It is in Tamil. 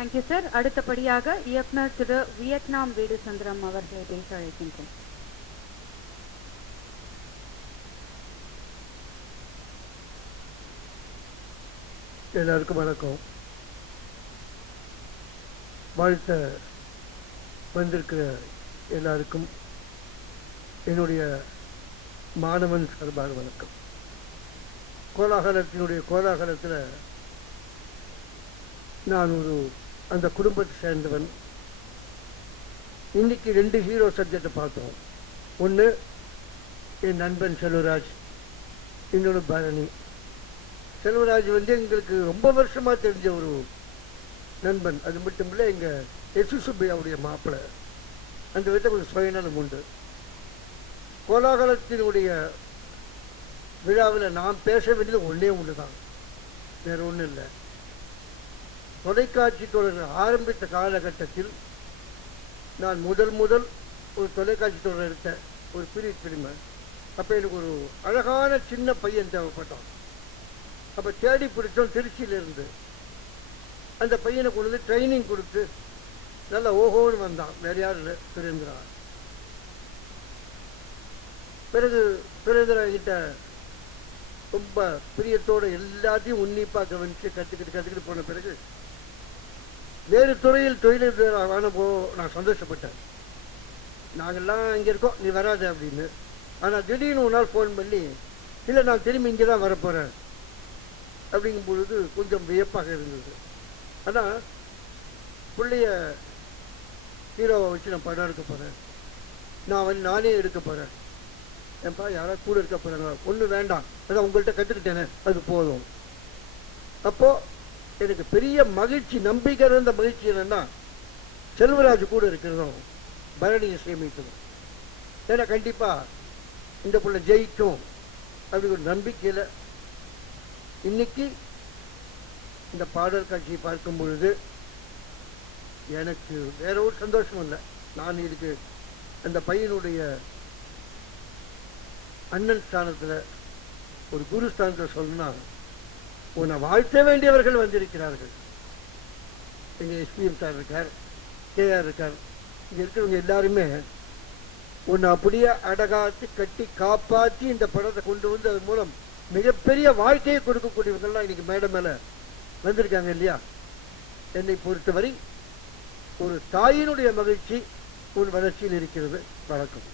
Thank you sir. அடுத்தபடியாக இயக்குனர் திரு வியட்நாம் வீடு சுந்தரம் அவர்களை பேச அழைக்கின்றேன். எல்லாருக்கும் வணக்கம். வாழ்த்த வந்திருக்கிற எல்லாருக்கும் என்னுடைய மாணவன் சார்பாக வணக்கம். கோலாகலத்தில் நான் அந்த குடும்பத்தை சேர்ந்தவன். இன்னைக்கு 2 ஹீரோ சப்ஜெக்டை பார்த்தோம். ஒன்று என் நண்பன் செல்வராஜ், இன்னொன்று பரணி. செல்வராஜ் எங்களுக்கு ரொம்ப வருஷமாக தெரிஞ்ச ஒரு நண்பன். அது மட்டும் இல்லை, எங்கள் எசுசுப்பையாவுடைய மாப்பிள்ளை. அந்த விதத்தில் கொஞ்சம் சுயநலம் உண்டு. கோலாகலத்தினுடைய விழாவில் நான் பேச வேண்டியது ஒன்று தான், வேறு ஒன்றும் இல்லை. தொலைக்காட்சி தொடர் ஆரம்பித்த காலகட்டத்தில் நான் முதல் ஒரு தொலைக்காட்சி தொடர் எடுத்த ஒரு பீரியட் ஃபிலிமை. அப்போ எனக்கு ஒரு அழகான சின்ன பையன் தேவைப்பட்டான். அப்போ தேடி பிடிச்சோம் திருச்சியிலிருந்து. அந்த பையனை கொண்டு வந்து ட்ரைனிங் கொடுத்து நல்லா ஓஹோன்னு வந்தான். வேறு யாரும் இல்லை, சுரேந்திரா. பிறகு சுரேந்திரா கிட்ட ரொம்ப பிரியத்தோடு எல்லாத்தையும் உன்னிப்பாக கவனித்து கற்றுக்கிட்டு போன பிறகு வேறு துறையில் தொழிலதிபரான நான் சந்தோஷப்பட்டேன். நாங்கள்லாம் இங்கே இருக்கோம், நீ வராது அப்படின்னு. ஆனால் திடீர்னு ஒரு நாள் ஃபோன் பண்ணி, இல்லை நான் திரும்பி இங்கே தான் வரப்போகிறேன் அப்படிங்கும் பொழுது கொஞ்சம் வியப்பாக இருந்தது. ஆனால் பிள்ளைய ஹீரோவை வச்சு நான் படம் எடுக்க போகிறேன், நானே எடுக்க போகிறேன். ஏன்பா யாராவது கூட இருக்க போகிறாங்க? ஒன்றும் வேண்டாம், அதான் உங்கள்கிட்ட கற்றுக்கிட்டேனே, அது போதும். அப்போது எனக்கு பெரிய மகிழ்ச்சி, நம்பிக்கை இருந்த மகிழ்ச்சி என்னென்னா, செல்வராஜ் கூட இருக்கிறதும் பரணியை சேமிக்கணும். ஏன்னா கண்டிப்பாக இந்த பிள்ளை ஜெயிக்கும் அப்படி ஒரு நம்பிக்கையில் இன்னைக்கு இந்த பாடல் காட்சியை பார்க்கும் பொழுது எனக்கு வேற ஒரு சந்தோஷம் இல்லை. நான் இதுக்கு அந்த பையனுடைய அண்ணன் ஸ்தானத்தில், ஒரு குரு ஸ்தானத்தில் சொல்லணும்னா, உன்னை வாழ்த்த வேண்டியவர்கள் வந்திருக்கிறார்கள். எங்கள் எஸ்பிஎம் சார் இருக்கார், கேஆர் இருக்கார், இங்கே இருக்கிறவங்க எல்லாருமே உன்னை அப்படியே அடகாத்து கட்டி காப்பாற்றி இந்த படத்தை கொண்டு வந்து அதன் மூலம் மிகப்பெரிய வாழ்க்கையை கொடுக்கக்கூடியவங்கள்லாம் இன்னைக்கு மேலே வந்திருக்காங்க இல்லையா? என்னை பொறுத்தவரை ஒரு தாயினுடைய மகிழ்ச்சி உன் வளர்ச்சியில் இருக்கிறது. வணக்கம்.